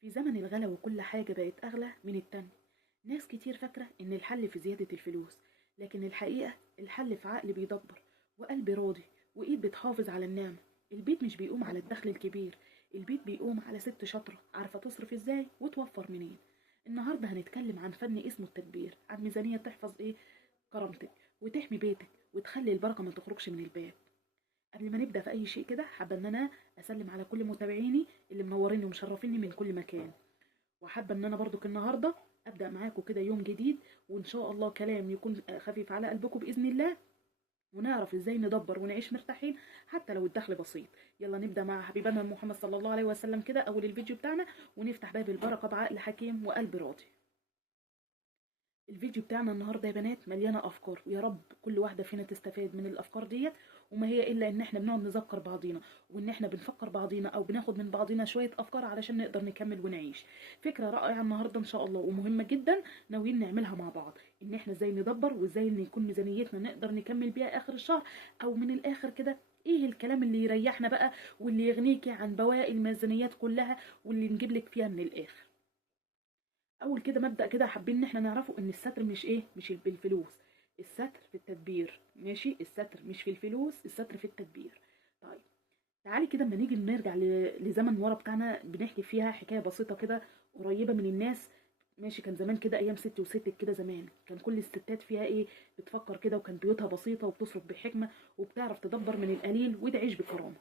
في زمن الغلا وكل حاجة بقت أغلى من التانية. ناس كتير فاكرة إن الحل في زيادة الفلوس، لكن الحقيقة الحل في عقل بيدبر وقلب راضي وإيد بتحافظ على النعمة. البيت مش بيقوم على الدخل الكبير، البيت بيقوم على ست شاطرة عارفة تصرف إزاي وتوفر منين. النهاردة هنتكلم عن فن اسمه التدبير، عن ميزانية تحفظ كرامتك وتحمي بيتك وتخلي البركة ما تخرجش من الباب. قبل ما نبدأ في أي شيء كده حابة إن أنا أسلم على كل متابعيني اللي منوريني ومشرفيني من كل مكان، وحابه ان انا برضو النهارده ابدا معاكم كده يوم جديد، وان شاء الله كلام يكون خفيف على قلبكم باذن الله، ونعرف ازاي ندبر ونعيش مرتاحين حتى لو الدخل بسيط. يلا نبدا مع حبيبنا محمد صلى الله عليه وسلم كده اول الفيديو بتاعنا، ونفتح باب البركه بعقل حكيم وقلب راضي. الفيديو بتاعنا النهارده يا بنات مليانه افكار، ويا رب كل واحده فينا تستفاد من الافكار ديت. وما هي الا ان احنا بنقعد نذكر بعضينا، وان احنا بنفكر بعضينا او بناخد من بعضينا شويه افكار علشان نقدر نكمل ونعيش. فكره رائعه النهارده ان شاء الله ومهمه جدا، ناويين نعملها مع بعض. ان احنا ازاي ندبر وازاي ان يكون ميزانيتنا نقدر نكمل بيها اخر الشهر، او من الاخر كده ايه الكلام اللي يريحنا بقى واللي يغنيكي عن بواقي الميزانيات كلها، واللي نجيب لك فيها من الاخر. اول كده مبدأ كده حابين ان احنا نعرفه ان الستر مش بالفلوس، الستر في التدبير. ماشي، الستر مش في الفلوس، الستر في التدبير. طيب تعالي كده اما نيجي نرجع لزمن ورا بتاعنا، بنحكي فيها حكايه بسيطه كده قريبه من الناس. ماشي، كان زمان كده ايام ست وستك كده، زمان كان كل الستات فيها بتفكر كده، وكان بيوتها بسيطه وبتصرف بحكمه وبتعرف تدبر من القليل وتعيش بكرامه.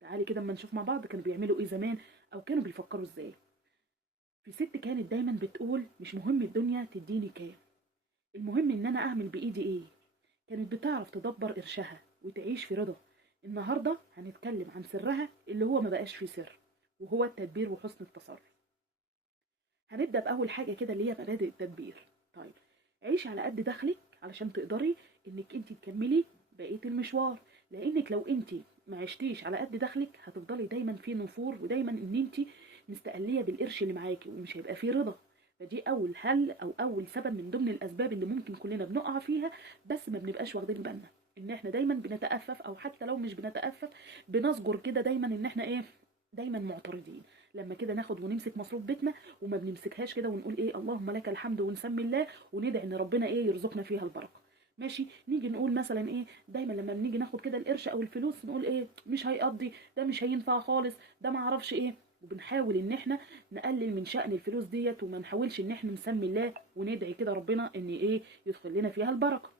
تعالي كده اما نشوف مع بعض كانوا بيعملوا ايه زمان، او كانوا بيفكروا ازاي. في ست كانت دايما بتقول مش مهم الدنيا تديني كام، المهم ان انا اعمل بايدي ايه. كانت بتعرف تدبر قرشها وتعيش في رضا. النهارده هنتكلم عن سرها اللي هو ما بقاش فيه سر، وهو التدبير وحسن التصرف. هنبدا باول حاجه كده اللي هي مبادئ التدبير. طيب، عيشي على قد دخلك علشان تقدري انك انت تكملي بقيه المشوار. لانك لو انت ما عشتيش على قد دخلك هتفضلي دايما في نفور، ودايما ان انت مستقليه بالقرش اللي معاكي ومش هيبقى فيه رضا. فدي اول حل او اول سبب من ضمن الاسباب اللي ممكن كلنا بنقع فيها، بس ما بنبقاش واخدين بالنا ان احنا دايما بنتأفف، او حتى لو مش بنتأفف بنصجر كده دايما ان احنا دايما معترضين. لما كده ناخد ونمسك مصروف بيتنا وما بنمسكهاش كده ونقول اللهم لك الحمد ونسمي الله وندعي ان ربنا يرزقنا فيها البركه. ماشي، نيجي نقول مثلا دايما لما بنيجي ناخد كده القرش او الفلوس نقول مش هيقضي، ده مش هينفع خالص، ده ما اعرفش وبنحاول ان احنا نقلل من شأن الفلوس ديت، وما نحاولش ان احنا نسمي الله وندعي كده ربنا ان يدخل لنا فيها البركه.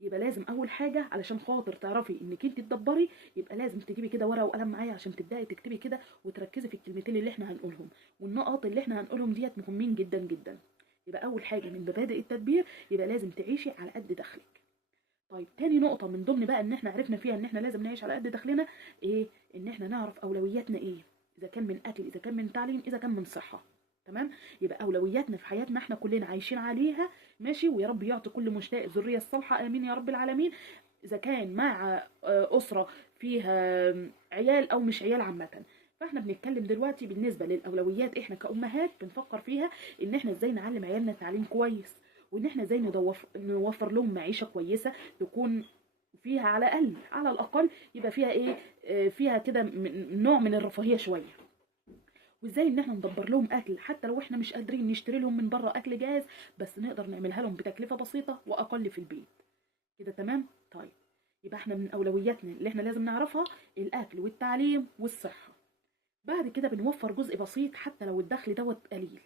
يبقى لازم اول حاجه علشان خاطر تعرفي انك انت تدبري، يبقى لازم تجيبي كده ورقه وقلم معايا عشان تبداي تكتبي كده وتركزي في الكلمتين اللي احنا هنقولهم. والنقط اللي احنا هنقولهم ديت مهمين جدا جدا. يبقى اول حاجه من مبادئ التدبير، يبقى لازم تعيشي على قد دخلك. طيب تاني نقطه من ضمن بقى ان احنا عرفنا فيها ان احنا لازم نعيش على قد دخلنا، ان احنا نعرف اولوياتنا اذا كان من اكل، اذا كان من تعليم، اذا كان من صحه. تمام، يبقى اولوياتنا في حياتنا احنا كلنا عايشين عليها. ماشي، ويا رب يعطي كل مشتاق الذريه الصالحه، امين يا رب العالمين. اذا كان مع اسره فيها عيال او مش عيال عامه. فاحنا بنتكلم دلوقتي بالنسبه للاولويات، احنا كامهات بنفكر فيها ان احنا ازاي نعلم عيالنا تعليم كويس، وان احنا ازاي نوفر لهم معيشه كويسه تكون فيها على الاقل يبقى فيها فيها كده نوع من الرفاهيه شويه. وازاي ان احنا ندبر لهم اكل حتى لو احنا مش قادرين نشتري لهم من بره اكل جاهز، بس نقدر نعملها لهم بتكلفه بسيطه واقل في البيت. كده تمام. طيب، يبقى احنا من اولوياتنا اللي احنا لازم نعرفها الاكل والتعليم والصحه. بعد كده بنوفر جزء بسيط حتى لو الدخل دوت قليل،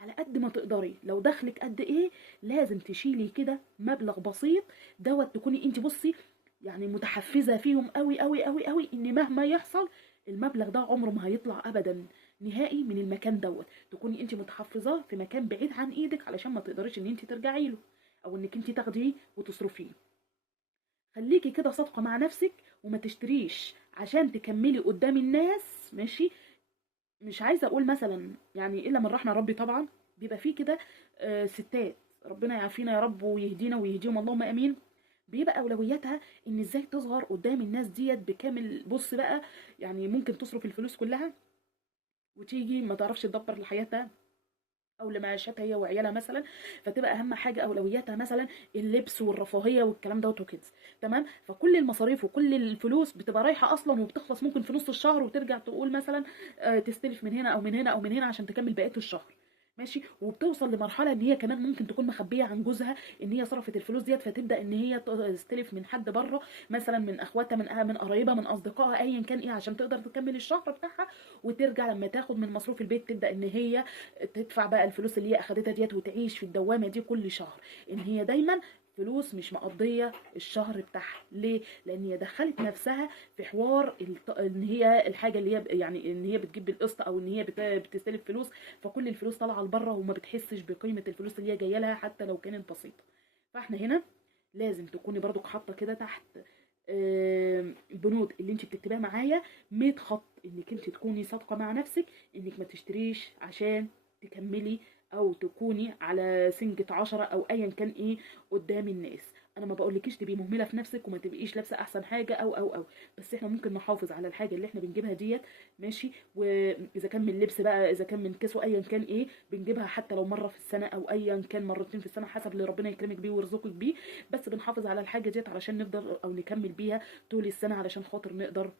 على قد ما تقدري. لو دخلك قد لازم تشيلي كده مبلغ بسيط دوت، تكوني انت بصي يعني متحفزه فيهم قوي قوي قوي قوي، ان مهما يحصل المبلغ ده عمره ما هيطلع ابدا نهائي من المكان دوت. تكوني انت متحفظاه في مكان بعيد عن ايدك علشان ما تقدريش ان انت ترجعي له، او انك انت تاخديه وتصرفيه. خليكي كده صادقه مع نفسك، وما تشتريش عشان تكملي قدام الناس. ماشي، مش عايزه اقول مثلا يعني الا من رحم ربي طبعا، بيبقى فيه كده ستات، ربنا يعافينا يا رب ويهدينا ويهديهم اللهم امين، بيبقى اولوياتها ان ازاي تصغر قدام الناس ديت بكامل. بص بقى، يعني ممكن تصرف الفلوس كلها وتيجي ما تعرفش تدبر لحياتها، او لمعاشاتها هي وعيالها مثلا، فتبقى اهم حاجه اولوياتها مثلا اللبس والرفاهيه والكلام دوت وكده. تمام. فكل المصاريف وكل الفلوس بتبقى رايحه اصلا وبتخلص ممكن في نص الشهر، وترجع تقول مثلا تستلف من هنا او من هنا او من هنا عشان تكمل بقيه الشهر. ماشي. وبتوصل لمرحله ان هي كمان ممكن تكون مخبيه عن جوزها ان هي صرفت الفلوس ديت، فتبدا ان هي تستلف من حد بره، مثلا من اخواتها، من قرايبها، من اصدقائها، ايا كان ايه، عشان تقدر تكمل الشهر بتاعها. وترجع لما تاخد من مصروف البيت تبدا ان هي تدفع بقى الفلوس اللي هي اخدتها ديت، وتعيش في الدوامه دي كل شهر، ان هي دايما فلوس مش مقضيه الشهر بتاعها. ليه؟ لان هي دخلت نفسها في حوار ان هي الحاجه اللي هي يعني ان هي بتجيب بالقسط، او ان هي بتستلف فلوس، فكل الفلوس طالعه لبره وما بتحسش بقيمه الفلوس اللي هي جايه لها حتى لو كانت بسيطه. فاحنا هنا لازم تكوني برضو حاطه كده تحت البنود اللي انت بتكتبيها معايا 100 خط، انك انت تكوني صادقه مع نفسك، انك ما تشتريش عشان تكملي او تكوني على سنجة 10 او ايا كان ايه قدام الناس. انا ما بقولكيش تبقي مهمله في نفسك وما تبقيش لابسه احسن حاجه او بس احنا ممكن نحافظ على الحاجه اللي احنا بنجيبها ديت. ماشي. واذا كان من لبس بقى، اذا كان من كسوه، ايا كان ايه، بنجيبها حتى لو مره في السنه او ايا كان مرتين في السنه، حسب اللي ربنا يكرمك بيه ويرزقك بيه. بس بنحافظ على الحاجه ديت علشان نفضل او نكمل بيها طول السنه، علشان خاطر نقدر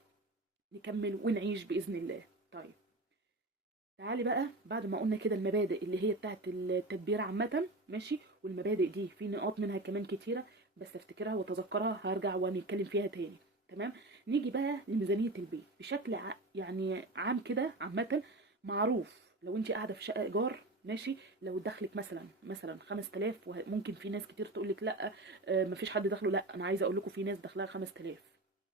نكمل ونعيش باذن الله. طيب، تعالي بقى بعد ما قلنا كده المبادئ اللي هي بتاعت التدبير عامة. ماشي. والمبادئ دي في نقاط منها كمان كتيرة، بس افتكرها واتذكرها هرجع ونتكلم فيها تاني. تمام. نيجي بقى لميزانية البيت بشكل يعني عام كده عامة. معروف لو انت قاعدة في شقة ايجار، ماشي، لو دخلك مثلا 5000، وممكن في ناس كتير تقول لك لا مفيش حد دخله، لا انا عايزه اقول لكم في ناس دخلها 5000.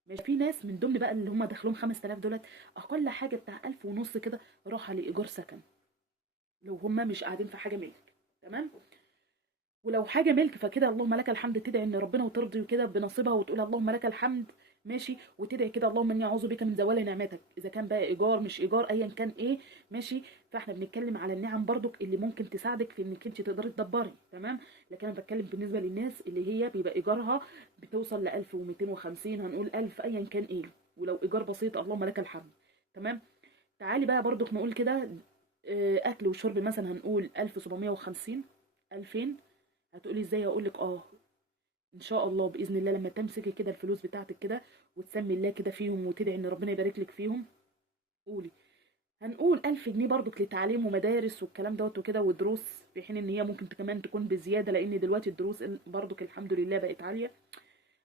ماشي. في ناس من ضمن بقى اللي هم دخلهم 5000 دولت، اقل حاجه بتاع 1000 ونص كده راحه لايجار سكن، لو هم مش قاعدين في حاجه ملك. تمام. ولو حاجه ملك فكده اللهم لك الحمد، تدعي ان ربنا وترضي كده بنصيبها وتقول اللهم لك الحمد. ماشي. وتدعي كده اللهم اني اعوذ بك من زوال نعمتك، اذا كان بقى ايجار مش ايجار ايا كان ايه. ماشي. فاحنا بنتكلم على النعم برضك اللي ممكن تساعدك في انك انت تقدري تدبري. تمام. لكن انا بتكلم بالنسبه للناس اللي هي بيبقى ايجارها بتوصل ل 1250، هنقول 1000 ايا كان ايه، ولو ايجار بسيط اللهم لك الحمد. تمام. تعالي بقى برضك نقول كده اكل وشرب مثلا هنقول 1750، 2000. هتقولي ازاي؟ اقول لك ان شاء الله باذن الله لما تمسكي كده الفلوس بتاعتك كده وتسمي الله كده فيهم وتدعي ان ربنا يبارك لك فيهم، قولي هنقول 1000 جنيه برضك لتعليم ومدارس والكلام دوت وكده ودروس، في حين ان هي ممكن كمان تكون بزياده لان دلوقتي الدروس برضك الحمد لله بقت عاليه.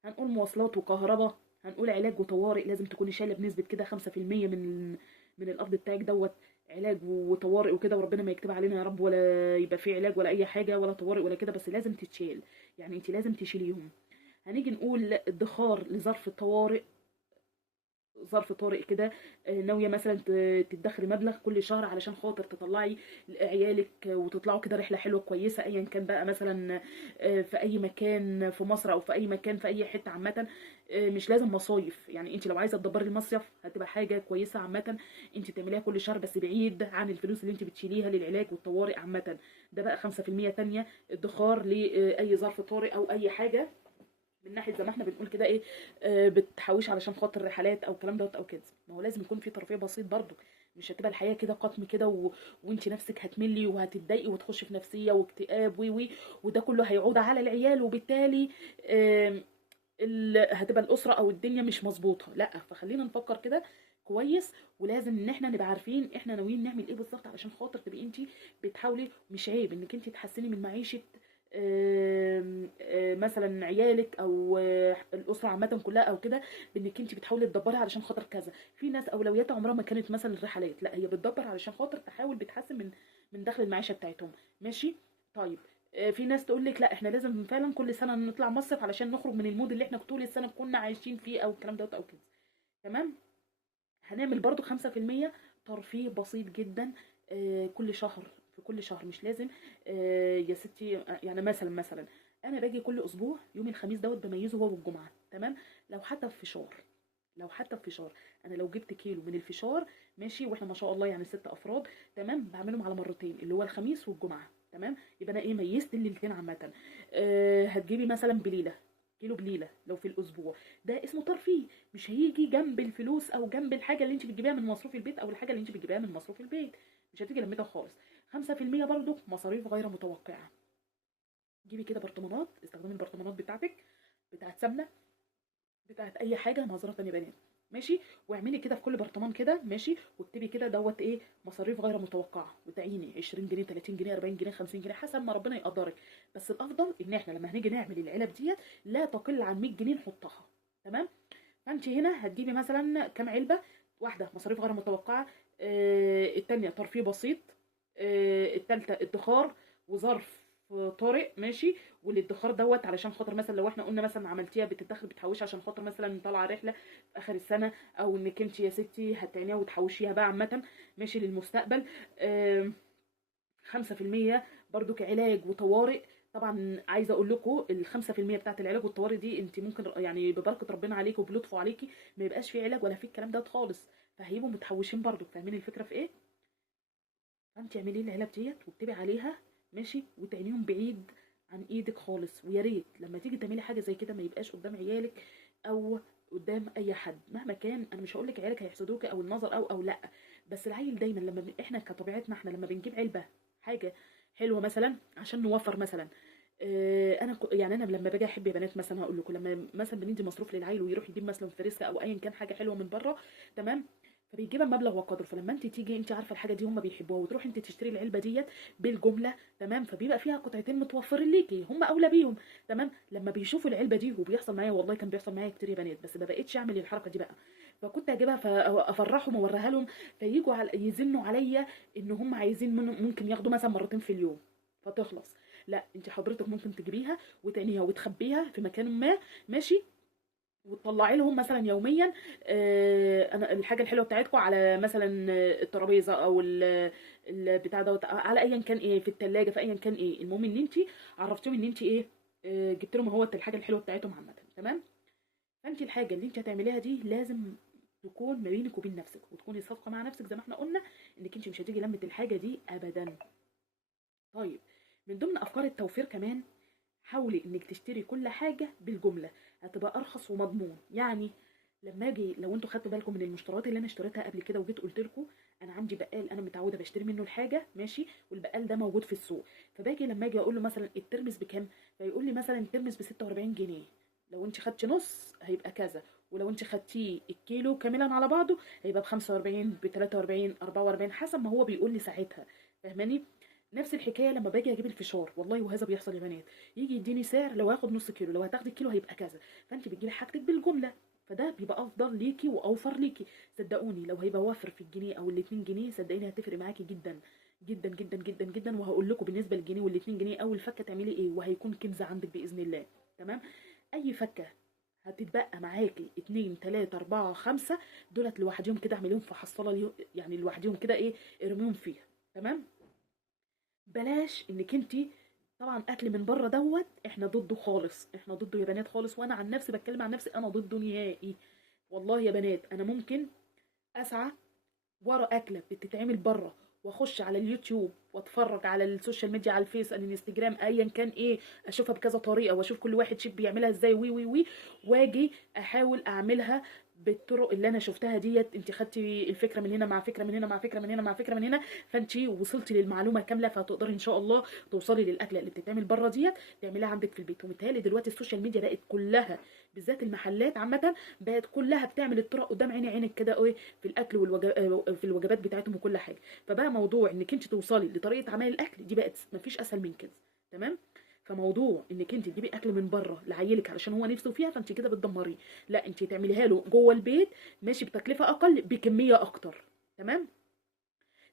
هنقول مواصلات وكهرباء. هنقول علاج وطوارئ، لازم تكوني شايله بنسبه كده 5% من القبض بتاعك دوت علاج وطوارئ وكده، وربنا ما يكتب علينا يا رب ولا يبقى فيه علاج ولا اي حاجه ولا طوارئ ولا كده، بس لازم تتشيل، يعني انت لازم تشيليهم. هنيجي نقول ادخار لظرف الطوارئ، ظرف طارئ كده، ناويه مثلا تدخري مبلغ كل شهر علشان خاطر تطلعي عيالك وتطلعوا كده رحله حلوه كويسه، ايا كان بقى مثلا في اي مكان في مصر او في اي مكان في اي حته عامه. مش لازم مصايف، يعني انت لو عايزه تدبري المصيف هتبقى حاجه كويسه عامه انت تعمليها كل شهر، بس بعيد عن الفلوس اللي انت بتشيليها للعلاج والطوارئ عامه. ده بقى 5% تانية ادخار لاي ظرف طارئ او اي حاجه، من ناحيه زي ما احنا بنقول كده ايه، بتحوش علشان خاطر رحلات او الكلام دوت او كده. ما هو لازم يكون في ترفيه بسيط برضو، مش هتبقى الحياه كده قطم كده وانت نفسك هتملي وهتتضايقي وتخشي في نفسيه واكتئاب وده كله هيعود على العيال، وبالتالي هتبقى الاسره او الدنيا مش مظبوطه. لا، فخلينا نفكر كده كويس، ولازم ان احنا نبقى عارفين احنا ناويين نعمل ايه بالظبط علشان خاطر تبقي انت بتحاولي. مش عيب انك انت تحسني من معيشه مثلا عيالك او الاسره عامه كلها او كده، بانك انت بتحاولي تدبري علشان خاطر كذا. في ناس اولوياتها عمرها ما كانت مثلا الرحلات، لا هي بتدبر علشان خاطر تحاول بتحسن من دخل المعيشه بتاعتهم. ماشي. طيب، في ناس تقول لك لا احنا لازم فعلا كل سنه نطلع مصيف علشان نخرج من المود اللي احنا طول السنه كنا عايشين فيه او الكلام دوت او كده. تمام. هنعمل برضو 5% ترفيه بسيط جدا كل شهر، في كل شهر مش لازم يا ستي يعني مثلا انا باجي كل اسبوع يوم الخميس دوت بميزه هو والجمعه. تمام. لو حتى في فشار، لو حتى في فشار، انا لو جبت كيلو من الفشار، ماشي، واحنا ما شاء الله يعني 6 افراد، تمام، بعملهم على مرتين اللي هو الخميس والجمعه. تمام. يبقى انا ايه ميزت الليلتين عامه. هتجيبي مثلا بليله، كيلو بليله لو في الاسبوع، ده اسمه ترفيه، مش هيجي جنب الفلوس او جنب الحاجه اللي انت بتجيبيها من مصروف البيت او الحاجه اللي انت بتجيبيها من مصروف البيت، مش هتيجي لمتها خالص. 5% برضو مصاريف غير متوقعه. جيبي كده برطمانات، استخدمي البرطمانات بتاعتك، بتاعت سمنه، بتاعت اي حاجه معذره يا بنات، ماشي. واعملي كده في كل برطمان كده، ماشي، واكتبي كده دوت ايه مصاريف غير متوقعه، وتعيني 20 جنيه 30 جنيه 40 جنيه 50 جنيه حسب ما ربنا يقدرك. بس الافضل ان احنا لما هنيجي نعمل العلب ديت لا تقل عن 100 جنيه نحطها. تمام. فانت هنا هتجيبي مثلا كام علبه. واحده مصاريف غير متوقعه، التانية ترفيه بسيط، التالتة ادخار وظرف طارئ، ماشي. والادخار دوت علشان خاطر مثلا لو احنا قلنا مثلا عملتيها بتدخر بتحوشي عشان خاطر مثلا طالعه رحله في اخر السنه، او انك انت يا ستي هتعينيها وتحوشيها بقى عامه، ماشي، للمستقبل. 5% برضو كعلاج وطوارئ. طبعا عايزه اقول لكم ال5% بتاعت العلاج والطوارئ دي انت ممكن يعني ببركه ربنا عليكي وبلطفه عليكي ما يبقاش في علاج ولا في الكلام ده خالص، فهيبقوا متحوشين برضو. فاهمين الفكره في ايه؟ فانت اعملي العلب ديت واكتبي عليها، ماشي، وتعينيهم بعيد عن ايدك خالص. ويا ريت لما تيجي تعملي حاجه زي كده ما يبقاش قدام عيالك او قدام اي حد مهما كان. انا مش هقول لك عيالك هيحسدوك او النظر او لا، بس العيل دايما لما احنا كطبيعتنا احنا لما بنجيب علبه حاجه حلوه مثلا عشان نوفر مثلا. يعني انا لما باجي احب يا بنات مثلا هقول لكم لما مثلا بندي مصروف للعيل ويروح يجيب مثلا فريسكا او ايا كان حاجه حلوه من بره، تمام، فبيجيبها بمبلغ وقدره. فلما انت تيجي انت عارفه الحاجه دي هم بيحبوها وتروح انت تشتري العلبه ديت بالجمله، تمام، فبيبقى فيها قطعتين متوفرين ليكي هم اولى بيهم. تمام. لما بيشوفوا العلبه دي وبيحصل معايا، والله كان بيحصل معايا كتير يا بنات، بس ما بقتش اعمل الحركه دي بقى. فكنت اجيبها فافرحهم واوريها لهم، فييجوا يزنوا عليا ان هم عايزين ممكن ياخدوا مثلا مرتين في اليوم فتخلص. لا، انت حضرتك ممكن تجيبيها وتعينيها وتخبيها في مكان ما، ماشي، وتطلعي لهم مثلا يوميا انا الحاجه الحلوه بتاعتكم على مثلا الترابيزه او البتاع دوت على ايا كان ايه في الثلاجه في ايا كان ايه. المهم ان انت عرفتيهم ان انت ايه، جبت لهم هو الحاجه الحلوه بتاعتهم عامه. تمام. فانت الحاجه اللي انت هتعمليها دي لازم تكون ما بينك وبين نفسك، وتكوني صادقه مع نفسك زي ما احنا قلنا انك انت مش هتيجي لمه الحاجه دي ابدا. طيب، من ضمن افكار التوفير كمان، حاولي انك تشتري كل حاجه بالجمله، هتبقى ارخص ومضمون. يعني لما اجي، لو انتوا خدتوا بالكم من المشتريات اللي انا اشتريتها قبل كده وجيت قلت لكم انا عندي بقال انا متعوده بشتري منه الحاجه، ماشي، والبقال ده موجود في السوق، فباجي لما اجي اقول له مثلا الترمس بكام، فيقول لي مثلا الترمس ب 46 جنيه، لو انت خدتي نص هيبقى كذا، ولو انت خدتيه الكيلو كاملا على بعضه هيبقى ب 45 ب 43 44 حسب ما هو بيقول لي ساعتها. فاهماني؟ نفس الحكايه لما باجي اجيب الفشار، والله وهذا بيحصل يا بنات، يجي يديني سعر لو هاخد نص كيلو، لو هتاخدي الكيلو هيبقى كذا، فانت بتجيبي حاجتك بالجمله، فده بيبقى افضل ليكي واوفر ليكي. صدقوني لو هيبقى وفر في الجنيه او الاتنين جنيه صدقيني هتفرق معاكي جدا جدا جدا جدا جدا. وهقول لكم بالنسبه للجنيه والاتنين جنيه اول فكه تعملي ايه وهيكون كنز عندك باذن الله. تمام. اي فكه هتتبقى معاكي 2 3 4 5 دولت لوحدهم كده اعمليهم في حصاله يعني لوحدهم كده ايه، ارميهم فيها. تمام. بلاش انك انتي، طبعا اكل من بره دوت احنا ضده خالص، احنا ضده يا بنات خالص، وانا عن نفسي بتكلم عن نفسي انا ضده نهائي. والله يا بنات انا ممكن اسعى ورا اكله بتتعمل بره، واخش على اليوتيوب واتفرج على السوشيال ميديا على الفيس الانستجرام ايا كان ايه، اشوفها بكذا طريقه واشوف كل واحد شيف بيعملها ازاي وي وي وي، واجي احاول اعملها بالطرق اللي انا شفتها ديت. انت خدتي الفكره من هنا مع فكره من هنا مع فكره من هنا مع فكره من هنا، فانت وصلتي للمعلومه كامله، فهتقدري ان شاء الله توصلي للاكله اللي بتتعمل بره ديت تعمليها عندك في البيت. ومتهيألي دلوقتي السوشيال ميديا بقت كلها بالذات المحلات عامه بقت كلها بتعمل الطرق قدام عينك كده ايه، في الاكل في الوجبات بتاعتهم وكل حاجه. فبقى موضوع انك انت توصلي لطريقه عمل الاكل دي بقت مفيش اسهل من كده. تمام. فموضوع انك انت تجيبي اكل من بره لعيلك علشان هو نفسه فيها فانت كده بتدمريه. لا، انت تعمليها له جوه البيت، ماشي، بتكلفه اقل بكميه اكتر. تمام.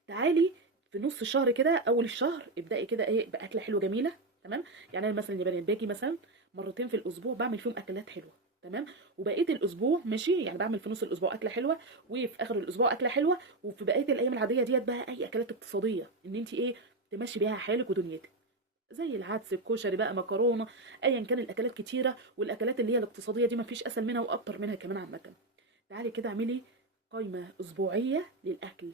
تعالي في نص الشهر كده اول الشهر ابدأي كده ايه باكله حلوه جميله. تمام. يعني انا مثلا يا بنات باجي مثلا مرتين في الاسبوع بعمل فيهم اكلات حلوه. تمام. وبقيه الاسبوع ماشي، يعني بعمل في نص الاسبوع اكله حلوه، وفي اخر الاسبوع اكله حلوه، وفي بقيه الايام العاديه ديت بقى اي اكلات اقتصاديه ان انت ايه تمشي بيها حالك ودنيتك، زي العدس الكشري بقى مكرونه، ايا كان الاكلات كتيره. والاكلات اللي هي الاقتصاديه دي مفيش اسهل منها واكتر منها كمان عامه. تعالي كده اعملي قائمه اسبوعيه للاكل،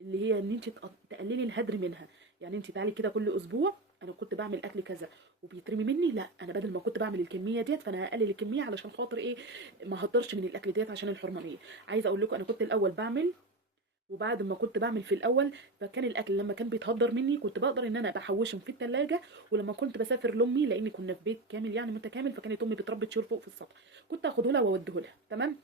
اللي هي ان انت تقللي الهدر منها. يعني انت تعالي كده كل اسبوع انا كنت بعمل اكل كذا وبيترمي مني، لا انا بدل ما كنت بعمل الكميه ديت فانا هقلل الكميه علشان خاطر ايه، ما هقدرش من الاكل ديت عشان الحرمانيه. عايزه اقول لكم انا كنت الاول بعمل وبعد ما كنت بعمل في الاول، فكان الاكل لما كان بيتهدر مني كنت بقدر ان انا بحوشهم في التلاجة. ولما كنت بسافر لامي، لان كنا في بيت كامل يعني متكامل، فكانت امي بتربي طيور فوق في السطح، كنت اخده لها واوديه لها. تمام.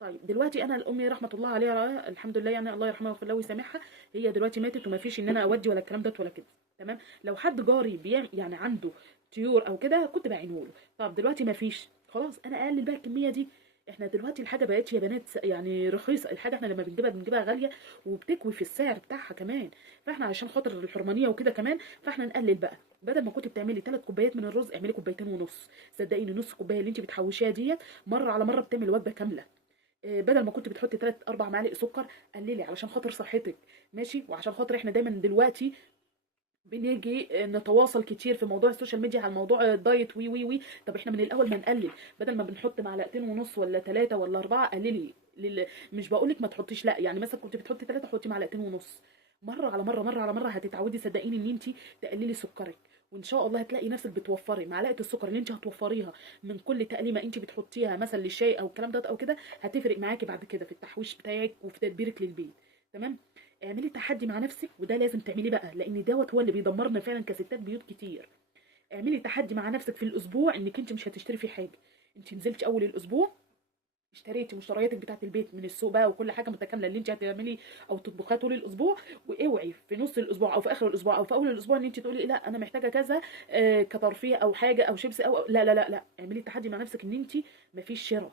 طيب دلوقتي انا امي رحمه الله عليها الحمد لله، يعني الله يرحمها ويغفر لها ويسامحها، هي دلوقتي ماتت وما فيش ان انا اودي ولا الكلام ده ولا كده. تمام. لو حد جاري بيعمل يعني عنده طيور او كده كنت بعينه له. طب دلوقتي ما فيش، خلاص انا اقلل بقى الكميه دي. احنا دلوقتي الحاجه بقتش يا بنات يعني رخيصه، الحاجه احنا لما بنجيبها غاليه، وبتكوي في السعر بتاعها كمان. فاحنا علشان خاطر الحرمانيه وكده كمان، فاحنا نقلل بقى. بدل ما كنت بتعملي 3 كوبايات من الرز، اعملي كوبايتين ونص. صدقيني نص كوبايه اللي انت بتحوشيها ديت مره على مره بتعمل وجبه كامله. بدل ما كنت بتحطي 3 4 معالق سكر، قللي علشان خاطر صحتك. ماشي. وعشان خاطر احنا دايما دلوقتي بنيجي نتواصل كتير في موضوع السوشيال ميديا على موضوع الدايت وي وي وي. طب احنا من الاول ما نقلل، بدل ما بنحط معلقتين ونص ولا 3 ولا 4، قللي مش بقولك ما تحطيش، لا، يعني مثلا كنت بتحطي 3 حطي معلقتين ونص. مره على مره مره على مره هتتعودي صدقيني ان انت تقللي سكرك. وان شاء الله هتلاقي نفسك بتوفري معلقه السكر اللي انت هتوفريها من كل تقليمه انت بتحطيها مثلا للشاي او الكلام ده او كده، هتفرق معاكي بعد كده في التحويش بتاعك وفي تدبيرك للبيت. تمام. اعملي تحدي مع نفسك، وده لازم تعمليه بقى، لان دوت هو اللي بيدمرنا فعلا كستات بيوت كتير. اعملي تحدي مع نفسك في الاسبوع انك انت مش هتشتري فيه حاجه. انت نزلتي اول الاسبوع اشتريتي مشترياتك بتاعه البيت من السوق بقى، وكل حاجه متكامله اللي انت هتعملي او تطبخيها طول الاسبوع. واوعي في نص الاسبوع او في اخر الاسبوع او في اول الاسبوع ان انت تقولي لا انا محتاجه كذا كترفيه او حاجه او شيبس او لا لا لا لا. اعملي تحدي مع نفسك ان انت مفيش شراء.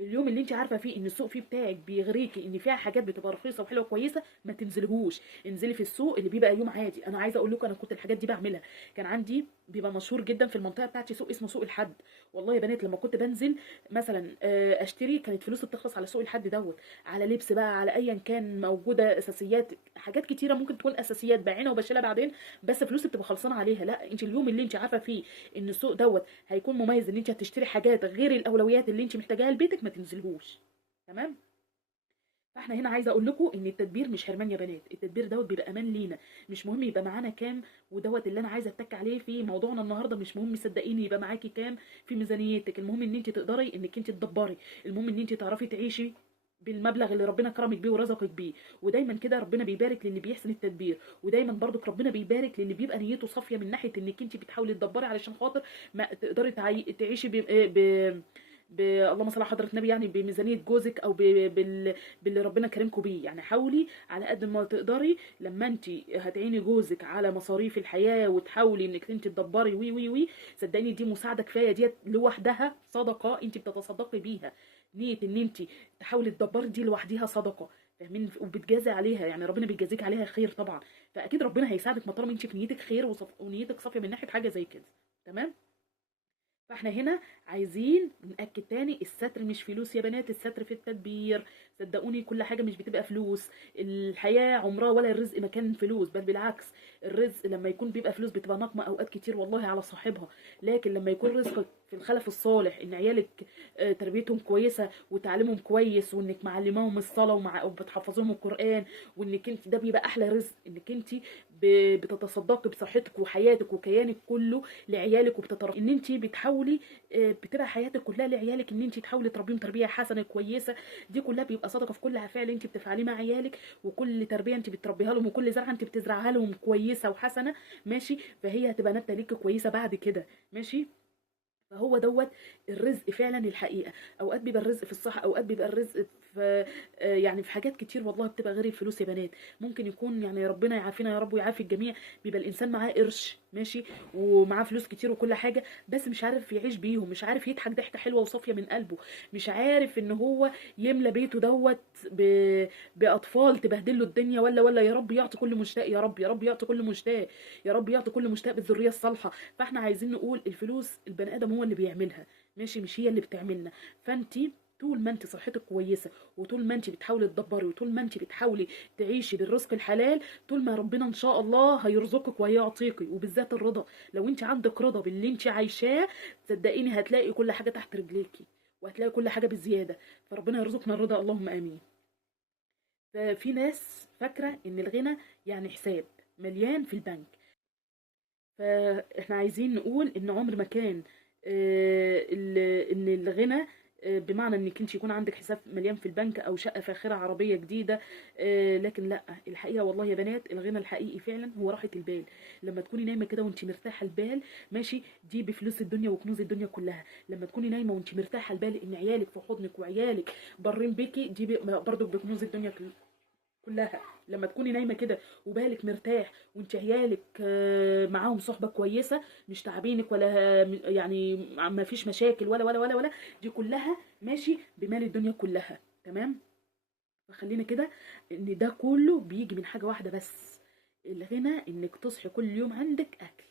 اليوم اللي انت عارفه فيه ان السوق فيه بتاعك بيغريكي ان فيها حاجات بتبقى رخيصه وحلوه كويسه، ما تنزلهوش. انزلي في السوق اللي بيبقى يوم عادي. انا عايزه اقول لكم انا كنت الحاجات دي بعملها. كان عندي بيبقى مشهور جدا في المنطقه بتاعتي سوق اسمه سوق الحد. والله يا بنات لما كنت بنزل مثلا اشتري، كانت فلوسي بتخلص على سوق الحد دوت، على لبس بقى، على ايا كان موجوده اساسيات، حاجات كتيره ممكن تكون اساسيات بعينها وبشيلها بعدين، بس فلوسي بتبقى خلصانه عليها. لا، انت اليوم اللي انت عارفه فيه ان السوق دوت هيكون مميز ان انت هتشتري حاجات غير الاولويات اللي انت محتاجاها لبيتك، ما تنزلهوش. تمام. فاحنا هنا عايزه اقول لكم ان التدبير مش حرمان يا بنات، التدبير دوت بيبقى امان لينا. مش مهم يبقى معانا كام، ودوت اللي انا عايزه اتك عليه في موضوعنا النهارده. مش مهم صدقيني يبقى معاكي كام في ميزانيتك، المهم ان انت تقدري انك انت تدبري. المهم ان انت تعرفي تعيشي بالمبلغ اللي ربنا كرمك بيه ورزقك بيه. ودايما كده ربنا بيبارك للي بيحسن التدبير، ودايما برضك ربنا بيبارك للي بيبقى نيته صافيه من ناحيه انك انت بتحاولي تدبري علشان خاطر ما تقدري تعيشي اللهم صل على حضره النبي، يعني بميزانيه جوزك او باللي ربنا كرمكم بيه. يعني حاولي على قد ما تقدري لما انت هتعيني جوزك على مصاريف الحياه وتحاولي انك انت تدبري وي وي وي. صدقيني دي مساعده كفايه، ديت لوحدها صدقه انت بتتصدقي بيها. نيه ان انت تحاولي تدبري دي لوحديها صدقه. فاهمين؟ وبتجازي عليها، يعني ربنا بيجازيك عليها خير طبعا. فاكيد ربنا هيساعدك ما طالما انت في نيتك خير ونيتك صافيه من ناحيه حاجه زي كده. تمام. فاحنا هنا عايزين نأكد تاني، الستر مش فلوس يا بنات، الستر في التدبير. صدقوني كل حاجة مش بتبقى فلوس. الحياة عمرها ولا الرزق مكان فلوس، بل بالعكس. الرزق لما يكون بيبقى فلوس بتبقى نقمة اوقات كتير والله على صاحبها. لكن لما يكون رزقك في الخلف الصالح، ان عيالك تربيتهم كويسة وتعليمهم كويس، وانك معلماهم الصلاة وبتحفظهم القرآن، وانك انت ده بيبقى احلى رزق، انك انت بتتصدقي بصحتك وحياتك وكيانك كله لعيالك، ان انت بتحاولي بتبقى حياتك كلها لعيالك، ان انت تحاولي تربيهم تربيه حسنه كويسه. دي كلها بيبقى صدقه في كل فعل انت بتفعليه مع عيالك، وكل تربيه انت بتربيها لهم، وكل زرعه انت بتزرعها لهم كويسه وحسنه. ماشي. فهي هتبقى نبته ليك كويسه بعد كده. ماشي. فهو دوت الرزق فعلا الحقيقه. اوقات بيبقى الرزق في الصحه، اوقات بيبقى الرزق في يعني في حاجات كتير والله بتبقى غير الفلوس يا بنات. ممكن يكون يعني ربنا يعافينا يا رب ويعافي الجميع، بيبقى الانسان معاه قرش ماشي ومعاه فلوس كتير وكل حاجه، بس مش عارف يعيش بيهم، مش عارف يضحك ضحكه حلوه وصافيه من قلبه، مش عارف ان هو يملى بيته دوت باطفال تبهدل له الدنيا. ولا يا رب يعطي كل مشتاق، يا رب يا رب يعطي كل مشتاق، يا رب يعطي كل مشتاق بالذريه الصالحه. فاحنا عايزين نقول الفلوس البني ادم هو اللي بيعملها ماشي، مش هي اللي بتعملنا. فانتي طول ما انت صحتك كويسه، وطول ما انت بتحاولي تدبري، وطول ما انت بتحاولي تعيشي بالرزق الحلال، طول ما ربنا ان شاء الله هيرزقك وهيعطيكي. وبالذات الرضا، لو انت عندك رضا باللي انت عايشاه، صدقيني هتلاقي كل حاجه تحت رجليكي، وهتلاقي كل حاجه بزياده. فربنا يرزقنا الرضا اللهم امين. ففي ناس فاكره ان الغنى يعني حساب مليان في البنك. فاحنا عايزين نقول ان عمر ما كان ان الغنى بمعنى انك انت يكون عندك حساب مليان في البنك او شقه فاخره عربيه جديده. لكن لا، الحقيقه والله يا بنات الغنى الحقيقي فعلا هو راحه البال. لما تكوني نايمه كده وانت مرتاحه البال، ماشي، دي بفلوس الدنيا وكنوز الدنيا كلها. لما تكوني نايمه وانت مرتاحه البال ان عيالك في حضنك وعيالك بارين بيكي، دي برضك بكنوز الدنيا كلها. لما تكوني نايمه كده وبالك مرتاح وانت عيالك معاهم صحبه كويسه، مش تعبينك ولا يعني ما فيش مشاكل ولا، دي كلها ماشي بمال الدنيا كلها. تمام. فخلينا كده ان ده كله بيجي من حاجه واحده بس، الغنى. انك تصحي كل يوم عندك اكل.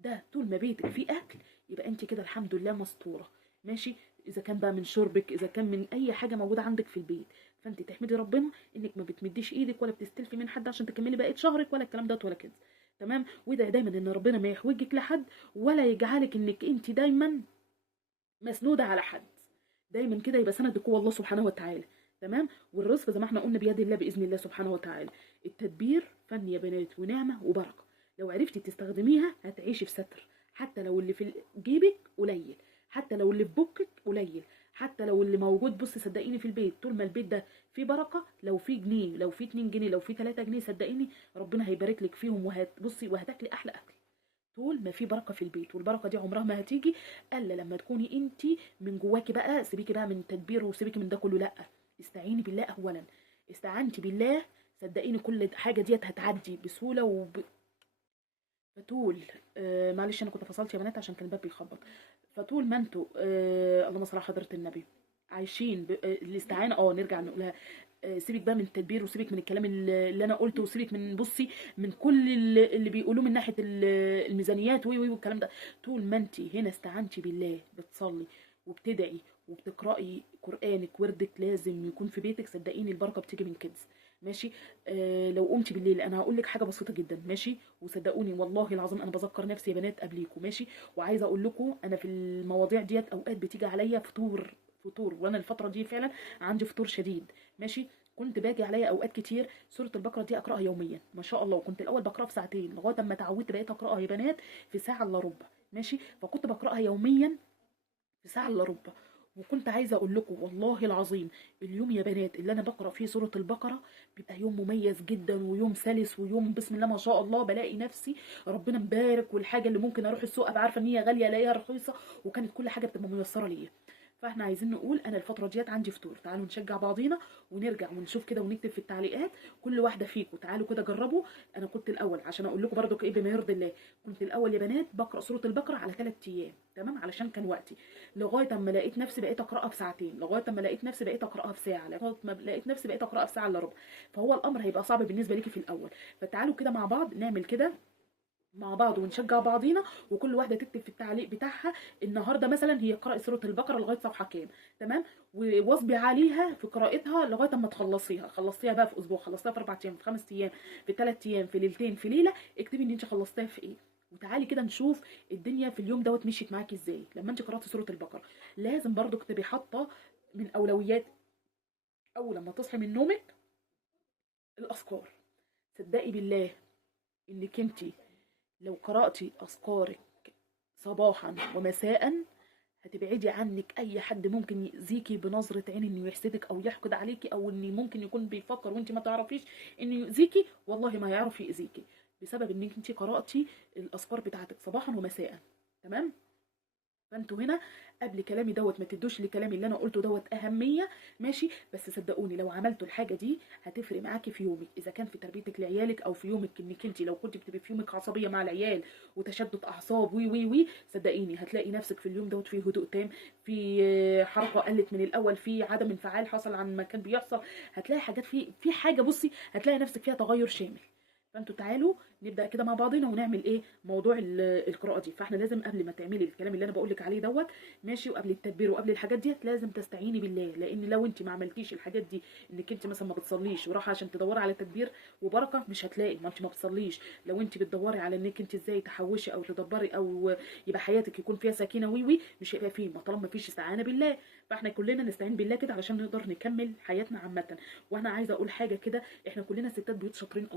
ده طول ما بيتك فيه اكل يبقى انت كده الحمد لله مستوره. ماشي. اذا كان بقى من شربك، اذا كان من اي حاجه موجوده عندك في البيت، فانت تحمدي ربنا انك ما بتمديش ايدك ولا بتستلفي من حد عشان تكملي بقيه شهرك ولا الكلام ده ولا كده. تمام. وده دايما ان ربنا ما يحوجك لحد ولا يجعلك انك انت دايما مسنوده على حد. دايما كده يبقى سندك هو الله سبحانه وتعالى. تمام. والرزق زي ما احنا قلنا بيد الله باذن الله سبحانه وتعالى. التدبير فن يا بنات ونعمه وبركه. لو عرفتي تستخدميها هتعيشي في ستر، حتى لو اللي في جيبك قليل، حتى لو اللي في بوكك قليل، حتى لو اللي موجود. بص صدقيني في البيت طول ما البيت ده فيه بركه، لو فيه جنيه، لو فيه 2 جنيه، لو فيه 3 جنيه، صدقيني ربنا هيبارك لك فيهم وهتبصي وهتاكلي احلى اكل. طول ما في بركه في البيت. والبركه دي عمرها ما هتيجي الا لما تكوني انت من جواكي بقى، سيبيكي بقى من التدبير وسيبيكي من ده كله، لا. استعيني بالله اولا. استعنتي بالله، صدقيني كل حاجه ديت هتعدي بسهوله فطول معلش انا كنت فصلت يا بنات عشان كان الباب بيخبط. فطول ما انتوا اللهم صل على حضره النبي عايشين الاستعانه، نرجع نقولها. سيبك بقى من التدبير وسيبك من الكلام اللي انا قلته، وسيبك من بصي من كل اللي بيقولوه من ناحيه الميزانيات والكلام ده. طول ما انت هنا استعنتي بالله، بتصلي وبتدعي وبتقراي قرانك، وردك لازم يكون في بيتك، صدقيني البركه بتيجي من كده. ماشي. لو قمتي بالليل، انا هقول لك حاجه بسيطه جدا، ماشي، وصدقوني والله العظيم انا بذكر نفسي يا بنات قبليكم، ماشي. وعايزه اقول لكم انا في المواضيع ديت اوقات بتيجي عليا فطور، وانا الفتره دي فعلا عندي فطور شديد. ماشي. كنت باجي عليا اوقات كتير سوره البقره دي اقراها يوميا ما شاء الله. وكنت الاول بقراها في ساعتين لغايه اما اتعودت بقيت اقراها يا بنات في ساعه الا ربع. ماشي. فكنت بقراها يوميا في ساعه الا ربع. وكنت عايزه اقول لكم والله العظيم اليوم يا بنات اللي انا بقرا فيه سوره البقره بيبقى يوم مميز جدا ويوم سلس ويوم بسم الله ما شاء الله. بلاقي نفسي ربنا مبارك، والحاجه اللي ممكن اروح السوق ابقى عارفه ان هي غاليه الاقيها رخيصه، وكانت كل حاجه بتبقى ميسره ليا. فاحنا عايزين نقول انا الفتره ديت عندي فطور، تعالوا نشجع بعضينا ونرجع ونشوف كده ونكتب في التعليقات كل واحده فيكم، تعالوا كده جربوا. انا كنت الاول عشان اقول لكم برضو ايه بما يرضي الله، كنت الاول يا بنات بقرا سوره البقره على 3 ايام، تمام، علشان كان وقتي. لغايه اما لقيت نفسي بقيت اقراها في ساعتين، لغايه اما لقيت نفسي بقيت اقراها في ساعه، لغايه ما لقيت نفسي بقيت اقراها في ساعه الا ربع. فهو الامر هيبقى صعب بالنسبه ليكي في الاول. فتعالوا كده مع بعض نعمل كده مع بعض ونشجع بعضينا، وكل واحده تكتب في التعليق بتاعها النهارده مثلا هي قرأت سوره البقره لغايه صفحه كام، تمام، واصبي عليها في قراءتها لغايه اما تخلصيها. خلصتيها بقى في اسبوع، خلصتيها في 4 ايام، في 5 ايام، في 3 ايام، في ليلتين، في ليله، اكتبي ان انت خلصتيها في ايه. وتعالي كده نشوف الدنيا في اليوم دوت مشيت معاكي ازاي لما انت قرأتي سوره البقره. لازم برضو تبقي حاطه من اولويات اول لما تصحي من نومك الاذكار. صدقي بالله انك انت لو قرأتي أذكارك صباحا ومساء هتبعدي عنك أي حد ممكن يأذيكي بنظرة عين، إنه يحسدك أو يحقد عليكي، أو إن ممكن يكون بيفكر وأنت ما تعرفيش إنه يؤذيكي. والله ما هيعرف يأذيكي بسبب إنك أنت قرأتي الأذكار بتاعتك صباحا ومساء. تمام. فانتوا هنا قبل كلامي دوت ما تدوش لكلامي اللي انا قلته دوت اهميه، ماشي. بس صدقوني لو عملتوا الحاجه دي هتفرق معاكي في يومك، اذا كان في تربيتك لعيالك او في يومك انك انت لو كنت بتبقي في يومك عصبيه مع العيال وتشدد اعصاب وي صدقيني هتلاقي نفسك في اليوم دوت فيه هدوء تام، في حركه قلت من الاول، في عدم انفعال حصل عن ما كان بيحصل. هتلاقي حاجات في حاجه، بصي هتلاقي نفسك فيها تغير شامل. فانتوا تعالوا نبدا كده مع بعضنا ونعمل ايه موضوع القراءه دي. فاحنا لازم قبل ما تعملي الكلام اللي انا بقول لك عليه دوت، ماشي، وقبل التدبير وقبل الحاجات ديت لازم تستعيني بالله. لان لو انت ما عملتيش الحاجات دي، انك انت مثلا ما بتصليش وراحه عشان تدوري على تدبير وبركه، مش هتلاقي. ما انت ما بتصليش، لو انت بتدوري على انك انت ازاي تحوشي او تدبري او يبقى حياتك يكون فيها سكينه مش هيبقى فيه، ما طالما ما فيش استعانه بالله. فاحنا كلنا نستعين بالله كده علشان نقدر نكمل حياتنا عامه. وانا عايزه اقول حاجه كده، احنا كلنا ستات بيوت شاطرين،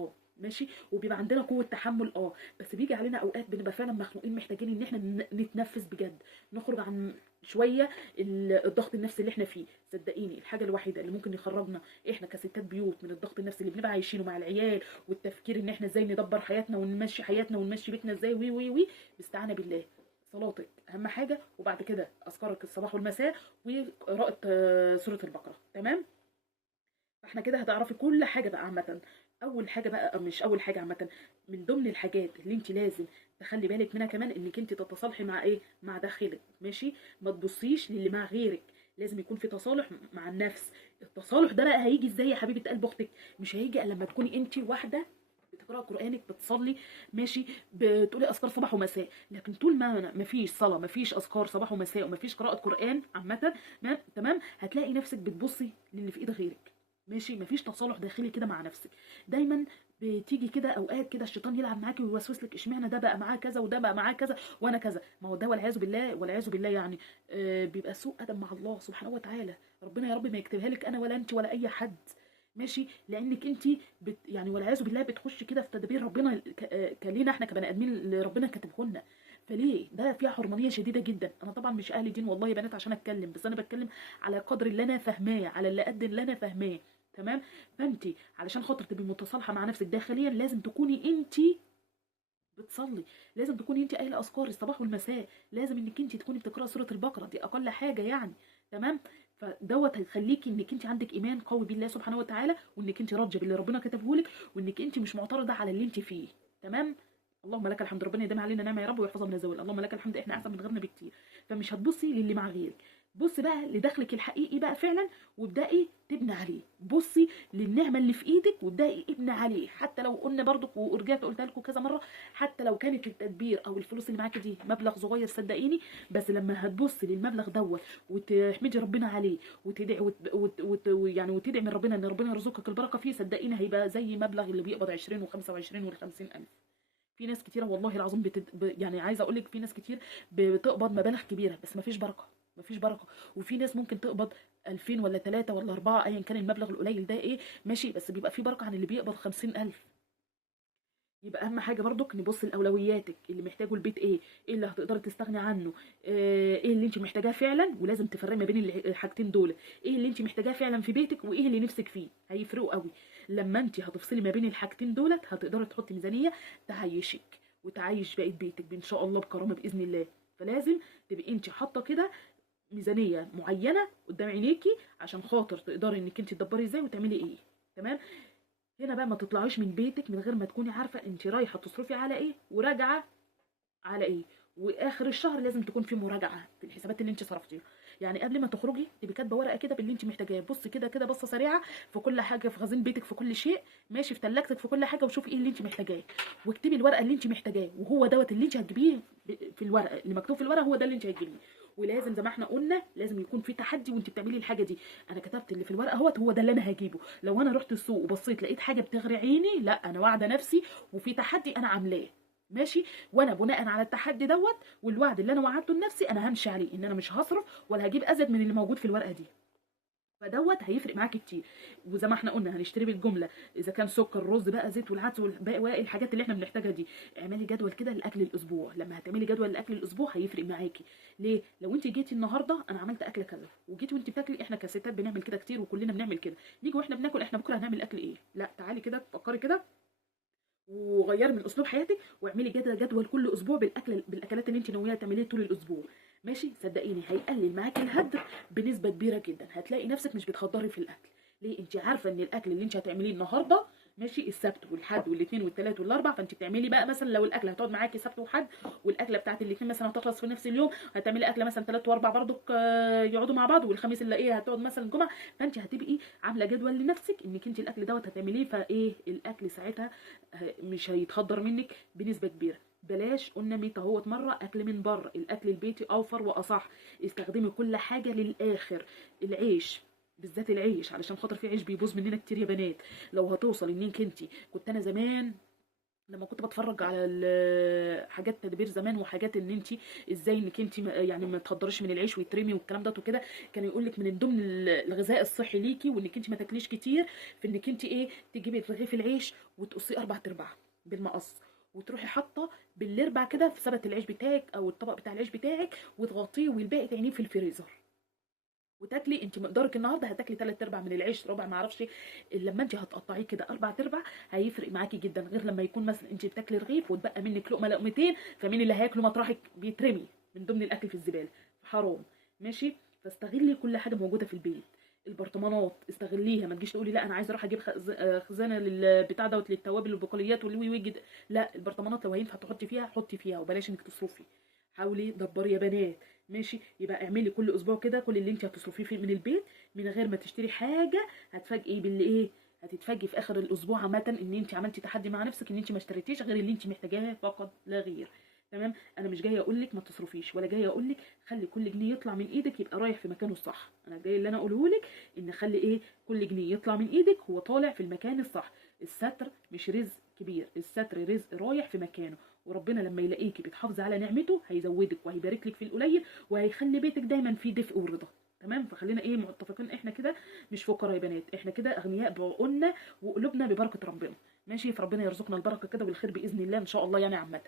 ماشي، وبيبقى عندنا قوه تحمل، بس بيجي علينا اوقات بنبقى فعلا مخنوقين، محتاجين ان احنا نتنفس بجد، نخرج عن شويه الضغط النفسي اللي احنا فيه. صدقيني الحاجه الوحيده اللي ممكن يخرجنا احنا كستات بيوت من الضغط النفسي اللي بنبقى عايشينه مع العيال، والتفكير ان احنا ازاي ندبر حياتنا ونمشي حياتنا ونمشي بيتنا ازاي، وي وي وي باستعانه بالله. صلاتك اهم حاجه، وبعد كده اذكارك الصباح والمساء، وقراءه سوره البقره. تمام، فاحنا كده هتعرفي كل حاجه بقى عامه. اول حاجه بقى، مش اول حاجه عامه، من ضمن الحاجات اللي انت لازم تخلي بالك منها كمان، انك انت تتصالحي مع ايه، مع داخلك. ماشي، ما تبصيش للي مع غيرك، لازم يكون في تصالح مع النفس. التصالح ده بقى هيجي ازاي يا حبيبه قلب اختك؟ مش هيجي الا لما تكوني انت واحده بتقرا قرانك، بتصلي، ماشي، بتقولي اذكار صباح ومساء. لكن طول ما فيش صلاه، ما فيش اذكار صباح ومساء، وما فيش قراءه قران عامه، تمام، هتلاقي نفسك بتبصي للي في ايد غيرك. ماشي، مفيش تصالح داخلي كده مع نفسك. دايما بتيجي كده اوقات كده الشيطان يلعب معاكي ويوسوس لك، اشمعنى ده بقى معاه كذا وده بقى معاه كذا وانا كذا. ما هو ده والعياذ بالله، والعياذ بالله يعني بيبقى سوء ادب مع الله سبحانه وتعالى. ربنا يا رب ما يكتبها لك انا ولا انت ولا اي حد. ماشي، لانك انت يعني والعياذ بالله بتخش كده في تدابير ربنا كلينا احنا كبني ادمين اللي ربنا كاتبه لنا. فليه؟ ده فيها حرمانيه شديده جدا. انا طبعا مش اهل دين والله يا بنات عشان اتكلم، بس انا بتكلم على قدر اللي انا فاهماه، على اللي قد اللي انا فاهماه. تمام، فانت علشان خاطر تبقي متصالحه مع نفسك داخليا لازم تكوني انت بتصلي، لازم تكوني انت قايله اذكار الصباح والمساء، لازم انك انت تكوني بتقراي سوره البقره، دي اقل حاجه يعني. تمام، فدوت هيخليكي انك انت عندك ايمان قوي بالله سبحانه وتعالى، وانك انت راضيه باللي ربنا كتبه لك، وانك انت مش معترضه على اللي انت فيه. تمام، اللهم لك الحمد، ربنا يديم علينا نعمه يا رب ويحفظها من الزوال. اللهم لك الحمد، احنا احسن من غيرنا بكتير. فمش هتبصي للي مع غيرك، بصي بقى لدخلك الحقيقي بقى فعلا، وابدأي تبني عليه. بصي للنعمه اللي في ايدك وابدأي ابني عليه. حتى لو قلنا برضك ورجعت قلتها لكم كذا مره، حتى لو كانت التدبير او الفلوس اللي معاكي دي مبلغ صغير، صدقيني، بس لما هتبصي للمبلغ دوت وتحمدي ربنا عليه، وتدعي يعني وتدعي من ربنا ان ربنا يرزقك البركه فيه، صدقيني هيبقى زي مبلغ اللي بيقبض 20 و25 وال50 الف. في ناس كتيره والله العظيم يعني عايزه اقول لك في ناس كتير بتقبض مبالغ كبيره بس مفيش بركه، مفيش بركه. وفي ناس ممكن تقبض 2000 ولا 3 ولا 4 ايا كان المبلغ القليل ده ايه، ماشي، بس بيبقى في بركه عن اللي بيقبض 50,000. يبقى اهم حاجه برضك نبص لاولوياتك، اللي محتاجه البيت ايه اللي هتقدري تستغني عنه، ايه اللي انت محتاجاه فعلا، ولازم تفرقي ما بين الحاجتين دول. ايه اللي انت محتاجاه فعلا في بيتك، وايه اللي نفسك فيه، هيفرقوا قوي. لما انت هتفصلي ما بين الحاجتين دولت هتقدري تحطي ميزانيه تعيشك وتعيش بقيه بيتك ان شاء الله بكرامه باذن الله. فلازم تبقي انت حاطه كده ميزانيه معينه قدام عينيكي عشان خاطر تقدري انك انت تدبري ازاي وتعملي ايه. تمام، هنا بقى ما تطلعيش من بيتك من غير ما تكوني عارفه انت رايحه تصرفي على ايه وراجعه على ايه. واخر الشهر لازم تكون في مراجعه في الحسابات اللي انت صرفتيها. يعني قبل ما تخرجي تبقي كاتبه ورقه كده باللي انت محتاجاه، بصي كده كده بصه سريعه في كل حاجه، في خزين بيتك، في كل شيء، ماشي، في ثلاجتك، في كل حاجه، وشوفي ايه اللي انت محتاجاه، واكتبي الورقه اللي انت محتاجاه، وهو دوت اللي انت هتجيبيه في الورقه اللي مكتوب في الورقه، هو ده اللي انت هتجيبيه. ولازم زي ما احنا قلنا لازم يكون في تحدي وانت بتعملي الحاجه دي. انا كتبت اللي في الورقه اهوت، هو ده اللي انا هجيبه. لو انا رحت السوق وبصيت لقيت حاجه بتغري عيني، لا انا واعده نفسي وفي تحدي انا عاملاه، ماشي، وانا بناء على التحدي دوت والوعد اللي انا وعدته لنفسي انا همشي عليه، ان انا مش هصرف ولا هجيب ازيد من اللي موجود في الورقه دي. فدوت هيفرق معاكي كتير. وزي ما احنا قلنا هنشتري بالجمله، اذا كان سكر، رز بقى، زيت والعدس والباقي الحاجات اللي احنا بنحتاجها دي. اعملي جدول كده لاكل الاسبوع. لما هتعملي جدول لاكل الاسبوع هيفرق معاكي. ليه؟ لو انت جيتي النهارده انا عملت اكله كذا، وجيتي وانت بتاكلي، احنا كستات بنعمل كده كتير وكلنا بنعمل كده، نيجي واحنا بناكل احنا بكره هنعمل اكل ايه، لا تعالي كده فكري كده وغيري من اسلوب حياتك، واعملي جدول كل اسبوع بالاكلات اللي انت ناويه تعمليها طول الاسبوع. ماشي، صدقيني هيقلل معاكي الهدر بنسبه كبيره جدا. هتلاقي نفسك مش بتخضري في الاكل. ليه؟ انت عارفه ان الاكل اللي انت هتعمليه النهارده، ماشي، السبت والحد والاثنين والثلاث والاربع، فانت بتعملي بقى مثلا لو الاكله هتقعد معاكي سبت وحد، والاكله بتاعت الاثنين مثلا هتخلص في نفس اليوم، هتعملي اكله مثلا ثلاث واربع برضك يقعدوا مع بعض، والخميس اللي ايه هتقعد مثلا الجمعه. فانت هتبقي عامله جدول لنفسك انك انت الاكل دوت هتعمليه، فايه الاكل ساعتها مش هيتهدر منك بنسبه كبيره. بلاش، قلنا 100 اهوت مره، اكل من بره. الاكل البيتي اوفر واصح. استخدمي كل حاجه للاخر. العيش بالذات العيش، علشان خاطر في عيش بيبوظ مننا كتير يا بنات. لو هتوصل انك انت، كنت انا زمان لما كنت بتفرج على حاجات تدبير زمان، وحاجات ان انت ازاي انك انت يعني ما تهدريش من العيش ويترمي والكلام ده وكده، كان يقول لك من ضمن الغذاء الصحي ليكي وانك انت ما تاكليش كتير، في انك انت ايه، تجيبي رغيف العيش وتقصيه 4 ارباع بالمقص، وتروحي حاطه بالاربع كده في سبت العيش بتاعك او الطبق بتاع العيش بتاعك، وتغطيه، والباقي تعينيه في الفريزر، وتاكلي انت مقدارك النهارده هتاكلي 3 ارباع من العيش، ربع ما اعرفش. لما انت هتقطعيه كده 4 ارباع هيفرق معاكي جدا، غير لما يكون مثلا انت بتاكلي رغيف وتبقى منك لقمه لقمتين، فمين اللي هياكله مطرحك؟ بيترمي من ضمن الاكل في الزباله، حرام. ماشي. فاستغلي كل حاجه موجوده في البيت. البرطمانات استغليها، ما تجيش تقولي لا انا عايزه اروح اجيب خزانه للبتاع دوت للتوابل والبقوليات والوي ويجد. لا، البرطمانات لو هينفع تحطي فيها حطي فيها، وبلاش انك تصرفي. حاولي دبري يا بنات. ماشي. يبقى اعملي كل اسبوع كده كل اللي انت هتصرفيه من البيت من غير ما تشتري حاجه. هتفاجئي باللي ايه، هتتفاجئي في اخر الاسبوع عامه ان انت عملتي تحدي مع نفسك ان انت ما اشتريتيش غير اللي انت محتاجاه فقط لا غير. تمام. انا مش جايه اقول لك ما تصرفيش، ولا جايه اقول لك خلي كل جنيه يطلع من ايدك يبقى رايح في مكانه الصح. انا جاي اللي انا اقوله لك ان خلي ايه، كل جنيه يطلع من ايدك هو طالع في المكان الصح. الستر مش رزق كبير، الستر رزق رايح في مكانه. وربنا لما يلاقيكي بتحافظي على نعمته هيزودك وهيبارك لك في القليل، وهيخلي بيتك دايما فيه دفء ورضا. تمام. فخلينا ايه متفقين، احنا كده مش فقراء يا بنات، احنا كده اغنياء بعقولنا وقلوبنا ببركه ربنا. ماشي. فربنا يرزقنا البركه كده والخير باذن الله ان شاء الله يعني عامه.